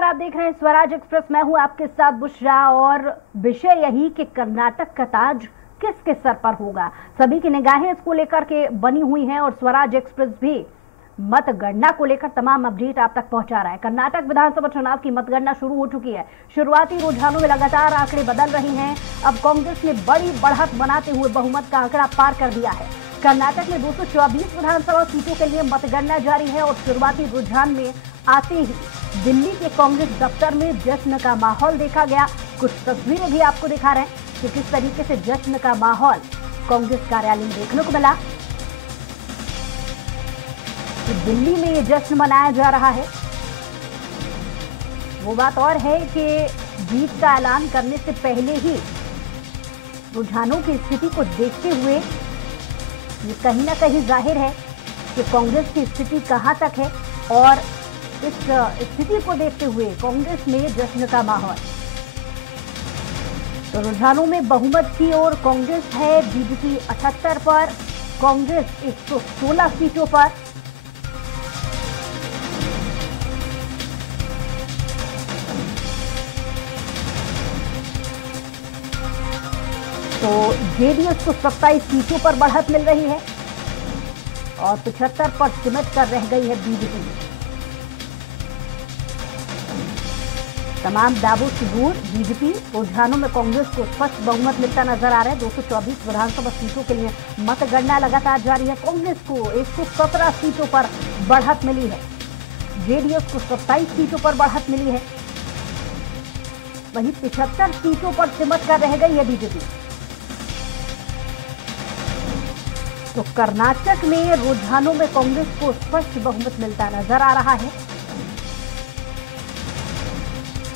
नमस्कार, आप देख रहे हैं स्वराज एक्सप्रेस। मैं हूं आपके साथ बुशरा और विषय यही कि कर्नाटक का ताज किसके सर पर होगा। सभी की निगाहें इसको लेकर के बनी हुई हैं और स्वराज एक्सप्रेस भी मतगणना को लेकर तमाम अपडेट आप तक पहुंचा रहा है। कर्नाटक विधानसभा चुनाव की मतगणना शुरू हो चुकी है। शुरुआती रुझानों में लगातार आंकड़े बदल रहे हैं। अब कांग्रेस ने बड़ी बढ़त बनाते हुए बहुमत का आंकड़ा पार कर दिया है। कर्नाटक में 224 विधानसभा सीटों के लिए मतगणना जारी है और शुरुआती रुझान में आते ही दिल्ली के कांग्रेस दफ्तर में जश्न का माहौल देखा गया। कुछ तस्वीरें भी आपको दिखा रहे हैं कि किस तरीके से जश्न का माहौल कांग्रेस कार्यालय में देखने को मिला। तो दिल्ली में ये जश्न मनाया जा रहा है। वो बात और है कि जीत का ऐलान करने से पहले ही रुझानों की स्थिति को देखते हुए ये कहीं ना कहीं जाहिर है कि कांग्रेस की स्थिति कहां तक है और इस स्थिति को देखते हुए कांग्रेस में जश्न का माहौल। तो रुझानों में बहुमत की ओर कांग्रेस है। बीजेपी 78 पर, कांग्रेस 116 सीटों पर। तो जेडीएस को 27 सीटों पर बढ़त मिल रही है और 75 पर सिमट कर रह गई है बीजेपी। तमाम दावों से दूर बीजेपी रुझानों में कांग्रेस को स्पष्ट बहुमत मिलता नजर आ रहा है। 224 विधानसभा सीटों के लिए मतगणना लगातार जारी है। कांग्रेस को 117 सीटों पर बढ़त मिली है। जेडीएस को 27 सीटों पर बढ़त मिली है। वहीं 75 सीटों पर सिमट कर रह गई है बीजेपी। तो कर्नाटक में रुझानों में कांग्रेस को स्पष्ट बहुमत मिलता नजर आ रहा है।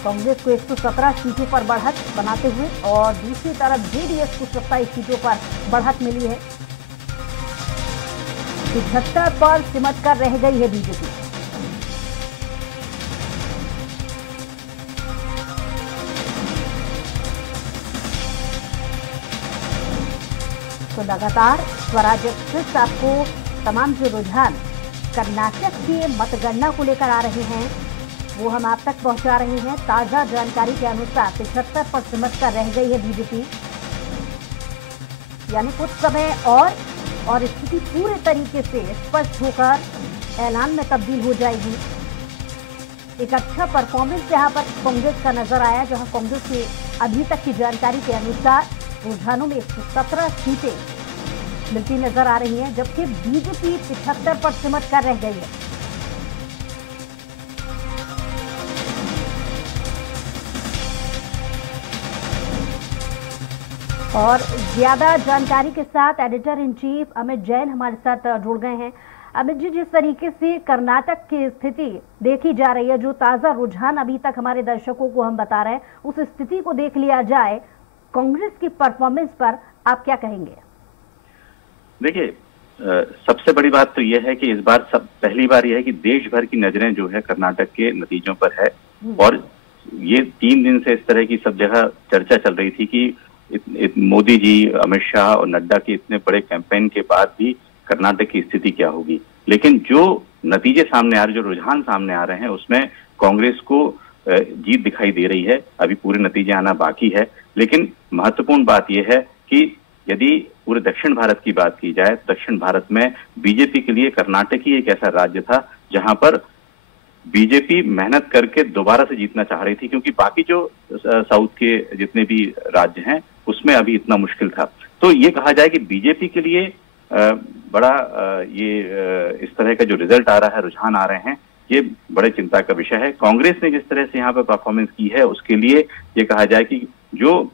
कांग्रेस को 117 सीटों पर बढ़त बनाते हुए और दूसरी तरफ जेडीएस को 27 सीटों पर बढ़त मिली है। 75 पर सिमट कर रह गई है बीजेपी। तो लगातार स्वराज एक्सप्रेस आपको तमाम जो रुझान कर्नाटक की मतगणना को लेकर आ रहे हैं वो हम आप तक पहुंचा रहे हैं। ताजा जानकारी के अनुसार 75 पर सिमट कर रह गई है बीजेपी। यानी कुछ समय और स्थिति पूरे तरीके से स्पष्ट होकर ऐलान में तब्दील हो जाएगी। एक अच्छा परफॉर्मेंस यहां पर कांग्रेस का नजर आया, जहां कांग्रेस की अभी तक की जानकारी के अनुसार रुझानों में 117 सीटें मिलती नजर आ रही हैं, जबकि बीजेपी 75 पर सिमट कर रह गई है। और ज्यादा जानकारी के साथ editor in chief Amit Jain हमारे साथ जुड़ गए हैं। अमित जी, जिस तरीके से कर्नाटक की स्थिति देखी जा रही है, जो ताजा रुझान अभी तक हमारे दर्शकों को हम बता रहे हैं, उस स्थिति को देख लिया जाए, कांग्रेस की परफॉर्मेंस पर आप क्या कहेंगे? देखिए, सबसे बड़ी बात तो यह है कि इस बार पहली बार यह है कि देश भर की नजरें जो है कर्नाटक के नतीजों पर है। और ये 3 दिन से इस तरह की सब जगह चर्चा चल रही थी कि मोदी जी, अमित शाह और नड्डा के इतने बड़े कैंपेन के बाद भी कर्नाटक की स्थिति क्या होगी। लेकिन जो नतीजे सामने आ रहे, जो रुझान सामने आ रहे हैं, उसमें कांग्रेस को जीत दिखाई दे रही है। अभी पूरे नतीजे आना बाकी है, लेकिन महत्वपूर्ण बात यह है कि यदि पूरे दक्षिण भारत की बात की जाए, दक्षिण भारत में बीजेपी के लिए कर्नाटक ही एक ऐसा राज्य था जहां पर बीजेपी मेहनत करके दोबारा से जीतना चाह रही थी, क्योंकि बाकी जो साउथ के जितने भी राज्य हैं उसमें अभी इतना मुश्किल था। तो ये कहा जाए कि बीजेपी के लिए बड़ा इस तरह का जो रिजल्ट आ रहा है, रुझान आ रहे हैं, ये बड़े चिंता का विषय है। कांग्रेस ने जिस तरह से यहाँ पर परफॉर्मेंस की है, उसके लिए ये कहा जाए कि जो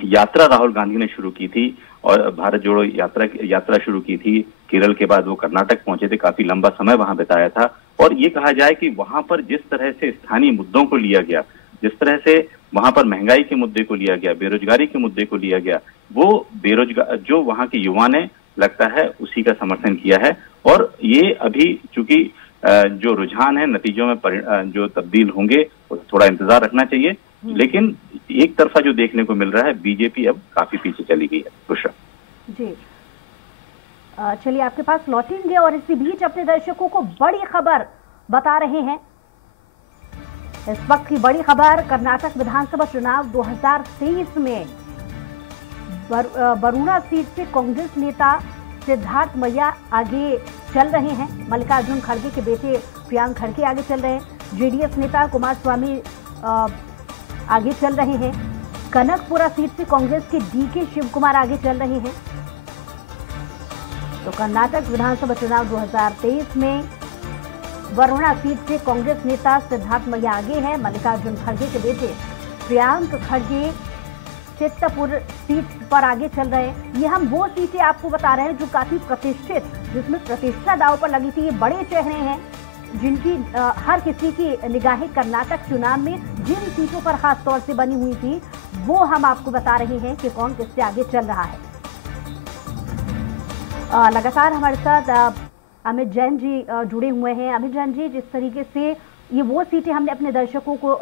यात्रा राहुल गांधी ने शुरू की थी और भारत जोड़ो यात्रा शुरू की थी, केरल के बाद वो कर्नाटक पहुंचे थे, काफी लंबा समय वहां बिताया था। और ये कहा जाए कि वहां पर जिस तरह से स्थानीय मुद्दों को लिया गया, जिस तरह से वहां पर महंगाई के मुद्दे को लिया गया, बेरोजगारी के मुद्दे को लिया गया, वो बेरोजगार जो वहां के युवा ने लगता है उसी का समर्थन किया है। और ये अभी चूंकि जो रुझान है नतीजों में जो तब्दील होंगे, थोड़ा इंतजार रखना चाहिए। लेकिन एक तरफा जो देखने को मिल रहा है, बीजेपी अब काफी पीछे चली गई है। बुशरा जी, चलिए आपके पास लौटेंगे और इसी बीच अपने दर्शकों को बड़ी खबर बता रहे हैं। इस वक्त की बड़ी खबर, कर्नाटक विधानसभा चुनाव 2023 में वरुणा सीट से कांग्रेस नेता सिद्धार्थ मैया आगे चल रहे हैं। मल्लिकार्जुन खड़गे के बेटे प्रियांक खड़गे आगे चल रहे हैं। जेडीएस नेता कुमारस्वामी आगे चल रहे हैं। कनकपुरा सीट से कांग्रेस के डीके शिव कुमार आगे चल रहे हैं। तो कर्नाटक विधानसभा चुनाव 2023 में वरुणा सीट से कांग्रेस नेता सिद्धार्थ मैया आगे हैं। मल्लिकार्जुन खड़गे के बेटे प्रियांक खड़गे चित्तपुर सीट पर आगे चल रहे हैं। ये हम वो सीटें आपको बता रहे हैं जो काफी प्रतिष्ठित, जिसमें प्रतिष्ठा दांव पर लगी थी। ये बड़े चेहरे हैं जिनकी हर किसी की निगाहें कर्नाटक चुनाव में जिन सीटों पर खास तौर से बनी हुई थी, वो हम आपको बता रहे हैं कि कौन किससे आगे चल रहा है। लगातार हमारे साथ अमित जैन जी जुड़े हुए हैं। अमित जैन जी, जिस तरीके से ये वो सीटें हमने अपने दर्शकों को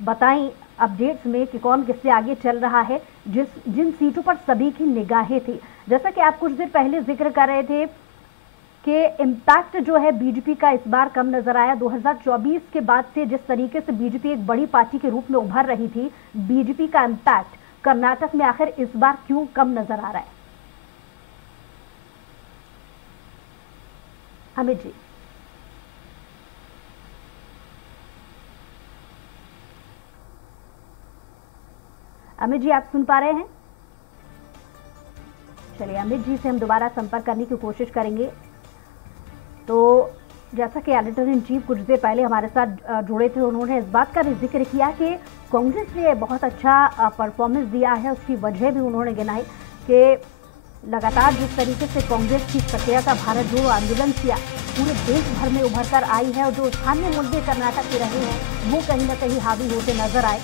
बताई अपडेट्स में कि कौन किससे आगे चल रहा है, जिन सीटों पर सभी की निगाहें थी, जैसा कि आप कुछ देर पहले जिक्र कर रहे थे कि इम्पैक्ट जो है बीजेपी का इस बार कम नजर आया। 2024 के बाद से जिस तरीके से बीजेपी एक बड़ी पार्टी के रूप में उभर रही थी, बीजेपी का इम्पैक्ट कर्नाटक में आखिर इस बार क्यों कम नजर आ रहा है? अमित जी। अमित जी, आप सुन पा रहे हैं? चलिए, अमित जी से हम दोबारा संपर्क करने की कोशिश करेंगे। तो जैसा कि एडिटर इन चीफ कुछ देर पहले हमारे साथ जुड़े थे, उन्होंने इस बात का भी जिक्र किया कि कांग्रेस ने बहुत अच्छा परफॉर्मेंस दिया है। उसकी वजह भी उन्होंने गिनाई कि लगातार जिस तरीके से कांग्रेस की सक्रियता भारत जोड़ो आंदोलन किया पूरे देश भर में उभर कर आई है, और जो स्थानीय मुद्दे कर्नाटक के रहे हैं वो कहीं ना कहीं हावी होते नजर आए।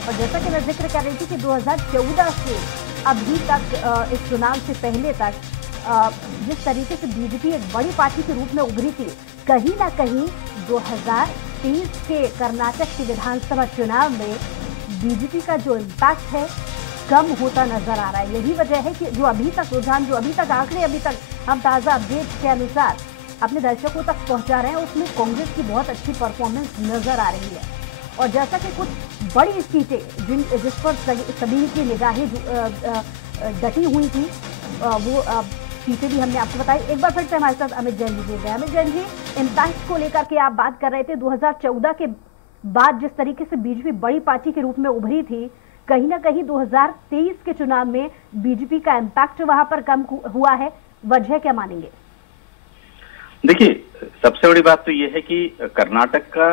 और जैसा कि मैं जिक्र कर रही थी कि 2014 से अभी तक, इस चुनाव से पहले तक, जिस तरीके से बीजेपी एक बड़ी पार्टी के रूप में उभरी थी, कहीं ना कहीं 2023 के कर्नाटक के विधानसभा चुनाव में बीजेपी का जो इम्पैक्ट है कम होता नजर आ रहा है। यही वजह है कि जो अभी तक रुझान, जो अभी तक आंकड़े अभी तक हम ताज़ा अपडेट के अनुसार अपने दर्शकों तक पहुंचा रहे हैं, उसमें कांग्रेस की बहुत अच्छी परफॉर्मेंस नजर आ रही है। और जैसा कि कुछ बड़ी सीटें जिस पर सभी की निगाहें डटी हुई थी, वो सीटें भी हमने आपको बताई। एक बार फिर से हमारे साथ अमित जैन जी जुड़ गए। अमित जैन जी, इम्पैक्ट को लेकर के आप बात कर रहे थे। 2014 के बाद जिस तरीके से बीजेपी बड़ी पार्टी के रूप में उभरी थी, कहीं ना कहीं 2023 के चुनाव में बीजेपी का इम्पैक्ट वहां पर कम हुआ है। वजह क्या मानेंगे? देखिए, सबसे बड़ी बात तो यह है कि कर्नाटक का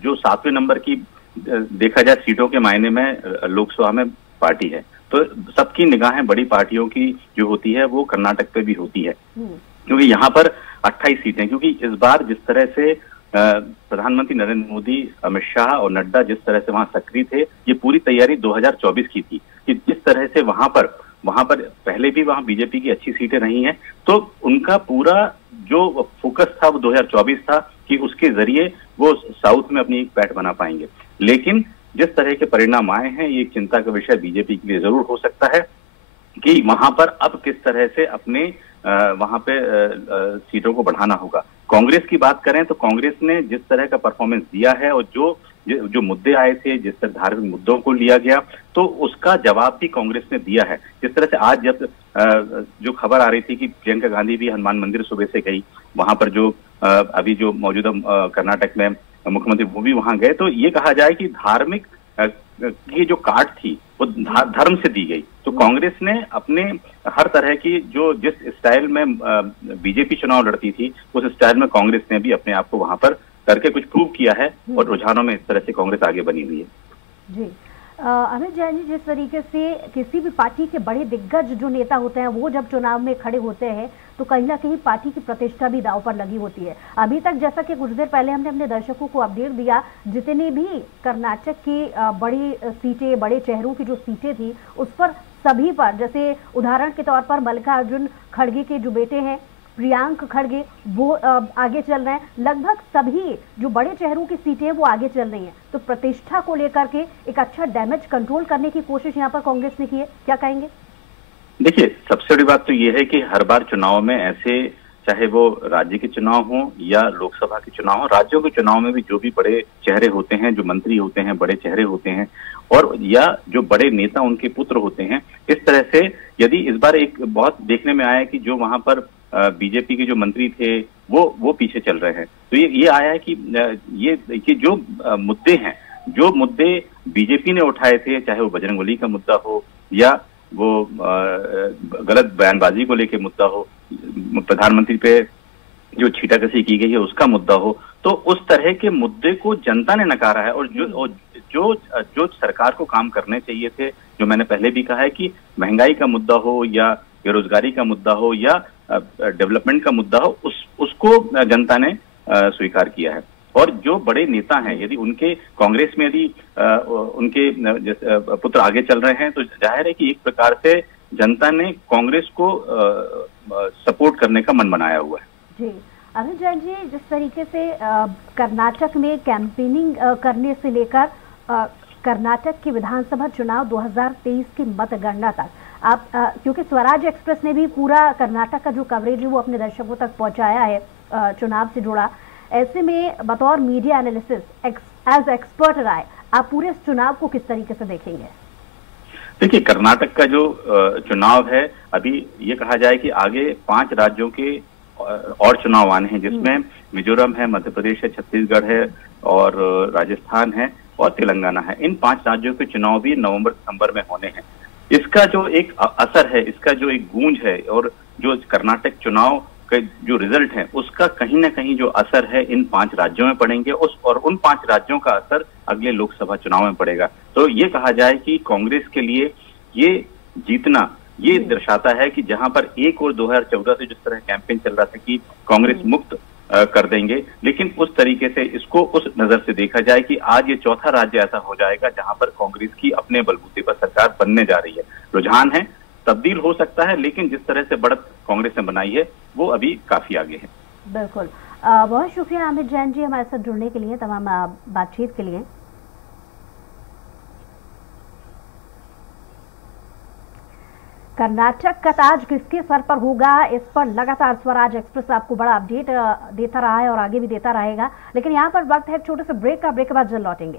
जो 7वें नंबर की देखा जाए सीटों के मायने में लोकसभा में पार्टी है, तो सबकी निगाहें बड़ी पार्टियों की जो होती है वो कर्नाटक पे भी होती है, क्योंकि यहाँ पर 28 सीटें, क्योंकि इस बार जिस तरह से प्रधानमंत्री नरेंद्र मोदी, अमित शाह और नड्डा जिस तरह से वहां सक्रिय थे, ये पूरी तैयारी 2024 की थी कि जिस तरह से वहां पर पहले भी वहां बीजेपी की अच्छी सीटें रही हैं, तो उनका पूरा जो फोकस था वो 2024 था कि उसके जरिए वो साउथ में अपनी एक पैठ बना पाएंगे। लेकिन जिस तरह के परिणाम आए हैं, ये चिंता का विषय बीजेपी के लिए जरूर हो सकता है कि वहां पर अब किस तरह से अपने वहां पे सीटों को बढ़ाना होगा। कांग्रेस की बात करें तो कांग्रेस ने जिस तरह का परफॉर्मेंस दिया है और जो मुद्दे आए थे, जिस तरह धार्मिक मुद्दों को लिया गया, तो उसका जवाब भी कांग्रेस ने दिया है। जिस तरह से आज जब जो खबर आ रही थी कि प्रियंका गांधी भी हनुमान मंदिर सुबह से गई, वहां पर जो अभी जो मौजूदा कर्नाटक में मुख्यमंत्री वो भी वहां गए, तो ये कहा जाए कि धार्मिक की जो काट थी वो धर्म से दी गई। तो कांग्रेस ने अपने हर तरह की जिस स्टाइल में बीजेपी चुनाव लड़ती थी, उस स्टाइल में कांग्रेस ने भी अपने आप को वहां पर करके कुछ प्रूव किया है, और रुझानों में इस तरह से कांग्रेस आगे बनी हुई है। जी, अमित जैन जी, जिस तरीके से किसी भी पार्टी के बड़े दिग्गज जो नेता होते हैं वो जब चुनाव में खड़े होते हैं तो कहीं ना कहीं पार्टी की प्रतिष्ठा भी दांव पर लगी होती है। अभी तक जैसा कि कुछ देर पहले हमने अपने दर्शकों को अपडेट दिया, जितनी भी कर्नाटक की बड़ी सीटें, बड़े चेहरों की जो सीटें थी, उस पर सभी पर, जैसे उदाहरण के तौर पर मल्लिकार्जुन खड़गे के जो बेटे हैं प्रियांक खड़गे, वो आगे चल रहे हैं। लगभग सभी जो बड़े चेहरों की सीटें हैं वो आगे चल रही हैं। तो प्रतिष्ठा को लेकर के एक अच्छा डैमेज कंट्रोल करने की कोशिश यहाँ पर कांग्रेस ने की है, क्या कहेंगे? देखिए, सबसे बड़ी बात तो ये है कि हर बार चुनाव में ऐसे चाहे वो राज्य के चुनाव हो या लोकसभा के चुनाव हो। राज्यों के चुनाव में भी जो भी बड़े चेहरे होते हैं, जो मंत्री होते हैं, बड़े चेहरे होते हैं, और या जो बड़े नेता उनके पुत्र होते हैं, इस तरह से यदि इस बार एक बहुत देखने में आया कि जो वहां पर बीजेपी के जो मंत्री थे वो पीछे चल रहे हैं। तो ये आया है कि ये देखिए जो मुद्दे हैं, जो मुद्दे बीजेपी ने उठाए थे, चाहे वो बजरंगबली का मुद्दा हो या वो गलत बयानबाजी को लेकर मुद्दा हो, प्रधानमंत्री पे जो छीटाकशी की गई है उसका मुद्दा हो, तो उस तरह के मुद्दे को जनता ने नकारा है। और जो सरकार को काम करने चाहिए थे, जो मैंने पहले भी कहा है कि महंगाई का मुद्दा हो या बेरोजगारी का मुद्दा हो या डेवलपमेंट का मुद्दा हो, उसको जनता ने स्वीकार किया है। और जो बड़े नेता हैं, यदि उनके कांग्रेस में यदि उनके पुत्र आगे चल रहे हैं, तो जाहिर है कि एक प्रकार से जनता ने कांग्रेस को सपोर्ट करने का मन बनाया हुआ है। जी अमित जैन जी, जिस तरीके से कर्नाटक में कैंपेनिंग करने से लेकर कर्नाटक के विधानसभा चुनाव 2023 की मतगणना तक आप क्योंकि स्वराज एक्सप्रेस ने भी पूरा कर्नाटक का जो कवरेज है वो अपने दर्शकों तक पहुंचाया है चुनाव से जुड़ा, ऐसे में बतौर मीडिया एनालिसिस एज एक्सपर्ट राय आप पूरे इस चुनाव को किस तरीके से देखेंगे? देखिए, कर्नाटक का जो चुनाव है, अभी ये कहा जाए कि आगे 5 राज्यों के और चुनाव आने हैं, जिसमें मिजोरम है, मध्य प्रदेश है, छत्तीसगढ़ है और राजस्थान है और तेलंगाना है। इन 5 राज्यों के चुनाव भी नवंबर दिसंबर में होने हैं। इसका जो एक असर है, इसका जो एक गूंज है, और जो कर्नाटक चुनाव के जो रिजल्ट है उसका कहीं ना कहीं जो असर है इन 5 राज्यों में पड़ेंगे, और उन 5 राज्यों का असर अगले लोकसभा चुनाव में पड़ेगा। तो ये कहा जाए कि कांग्रेस के लिए ये जीतना ये दर्शाता है कि जहां पर एक और 2014 से जिस तरह कैंपेन चल रहा था कि कांग्रेस मुक्त कर देंगे, लेकिन उस तरीके से इसको उस नजर से देखा जाए कि आज ये चौथा राज्य ऐसा हो जाएगा जहां पर कांग्रेस की अपने बलबूते पर सरकार बनने जा रही है। रुझान है, तब्दील हो सकता है, लेकिन जिस तरह से बढ़त कांग्रेस ने बनाई है वो अभी काफी आगे है। बिल्कुल, बहुत शुक्रिया अमित जैन जी हमारे साथ जुड़ने के लिए, तमाम बातचीत के लिए। कर्नाटक का ताज किसके सर पर होगा, इस पर लगातार स्वराज एक्सप्रेस आपको बड़ा अपडेट देता रहा है और आगे भी देता रहेगा। लेकिन यहाँ पर वक्त है एक छोटे से ब्रेक का, ब्रेक के बाद जल्द लौटेंगे।